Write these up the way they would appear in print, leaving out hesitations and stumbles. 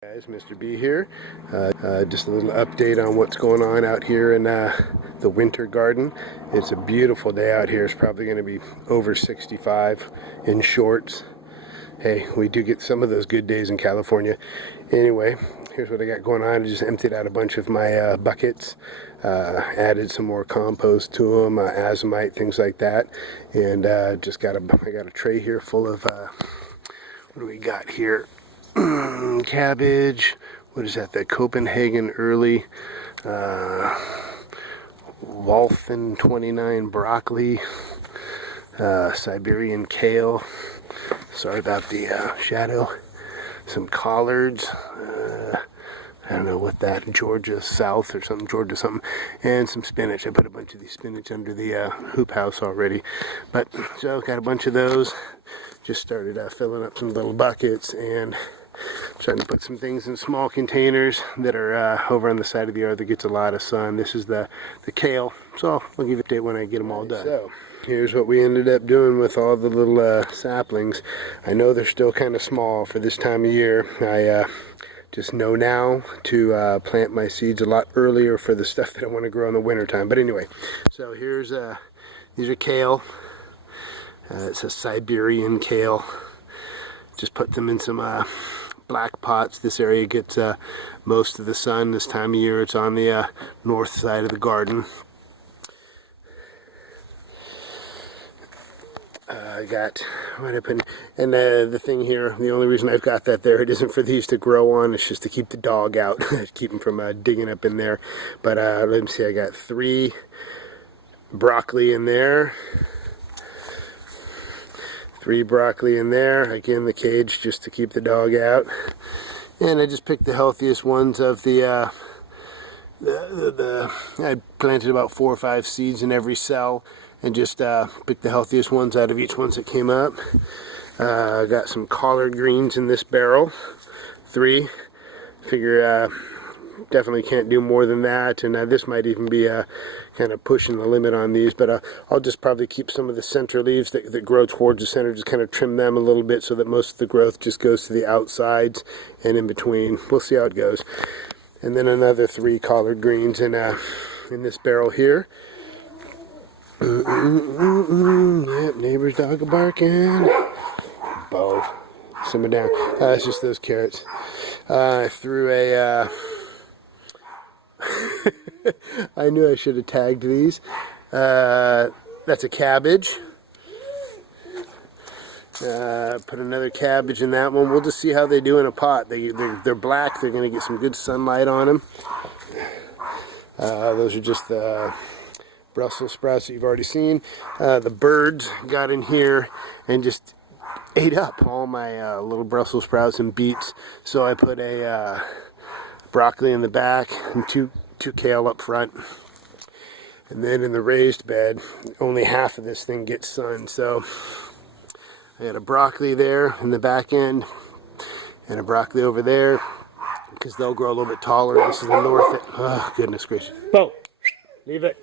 Guys, Mr. B here. Just a little update on what's going on out here in the winter garden. It's a beautiful day out here. It's probably going to be over 65 in shorts. Hey, we do get some of those good days in California. Anyway, here's what I got going on. I just emptied out a bunch of my buckets, added some more compost to them, azomite, things like that, and I got a tray here full of what do we got here? Cabbage. What is that? The Copenhagen early Walthen 29 broccoli, Siberian kale. Sorry about the shadow. Some collards. I don't know what that, Georgia South or something, Georgia something, and some spinach. I put a bunch of these spinach under the hoop house already. But so got a bunch of those. Just started filling up some little buckets and trying to put some things in small containers that are over on the side of the yard that gets a lot of sun. This is the kale, so I'll give you an update when I get them all done. So here's what we ended up doing with all the little saplings. I know they're still kind of small for this time of year. I just know now to plant my seeds a lot earlier for the stuff that I want to grow in the winter time. But anyway, so here's these are kale. It's a Siberian kale. Just put them in some black pots. This area gets most of the sun this time of year. It's on the north side of the garden. I got what I put in, and the thing here, the only reason I've got that there, it isn't for these to grow on, it's just to keep the dog out, keep him from digging up in there. But let me see, I got 3 broccoli in there. 3 broccoli in there. Again, the cage just to keep the dog out. And I just picked the healthiest ones of I planted about 4 or 5 seeds in every cell and just picked the healthiest ones out of each one that came up. I got some collard greens in this barrel. 3. Figure definitely can't do more than that, and this might even be kind of pushing the limit on these, but I'll just probably keep some of the center leaves that grow towards the center, just kind of trim them a little bit so that most of the growth just goes to the outsides and in between. We'll see how it goes. And then another 3 collard greens in this barrel here. Yep, neighbor's dog barking. Bo, simmer down. It's just those carrots. I threw a I knew I should have tagged these. That's a cabbage. Put another cabbage in that one. We'll just see how they do in a pot. They're black. They're going to get some good sunlight on them. Those are just the Brussels sprouts that you've already seen. The birds got in here and just ate up all my little Brussels sprouts and beets. So I put a broccoli in the back and two kale up front, and then in the raised bed only half of this thing gets sun, so I got a broccoli there in the back end and a broccoli over there because they'll grow a little bit taller. This is the north end. Oh goodness gracious, Bo, leave it.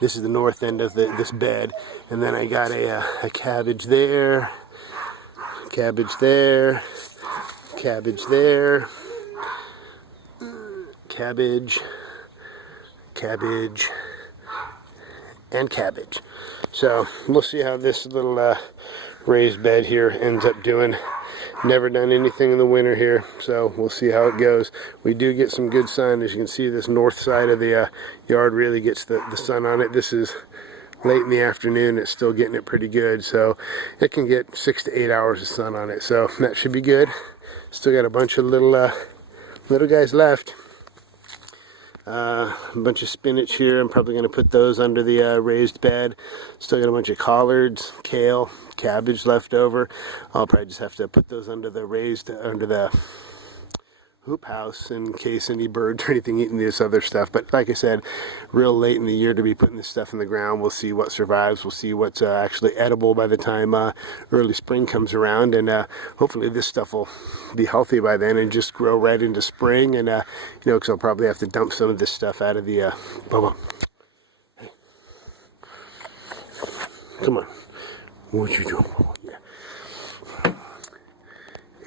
This is the north end of this bed, and then I got a cabbage there, cabbage there, cabbage there, cabbage, cabbage, and cabbage. So we'll see how this little raised bed here ends up doing. Never done anything in the winter here, so we'll see how it goes. We do get some good sun. As you can see, this north side of the yard really gets the sun on it. This is late in the afternoon. It's still getting it pretty good, so it can get 6 to 8 hours of sun on it, so that should be good. Still got a bunch of little guys left. A bunch of spinach here. I'm probably going to put those under the raised bed. Still got a bunch of collards, kale, cabbage left over. I'll probably just have to put those under the hoop house in case any birds or anything eating this other stuff. But like I said, real late in the year to be putting this stuff in the ground. We'll see what survives. We'll see what's actually edible by the time early spring comes around, and hopefully this stuff will be healthy by then and just grow right into spring. And because I'll probably have to dump some of this stuff out of the Bubba. Hey. Come on, what you doing? Yeah.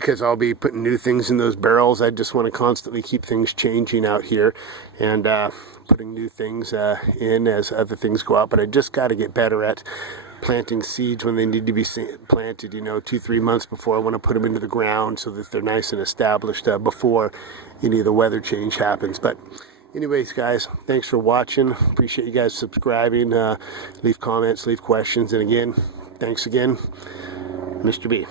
because I'll be putting new things in those barrels. I just want to constantly keep things changing out here, and putting new things in as other things go out. But I just got to get better at planting seeds when they need to be planted, you know, 2-3 months before I want to put them into the ground, so that they're nice and established before any of the weather change happens. But anyways, guys, thanks for watching. Appreciate you guys subscribing. Leave comments, leave questions, and again, thanks again, Mr. B.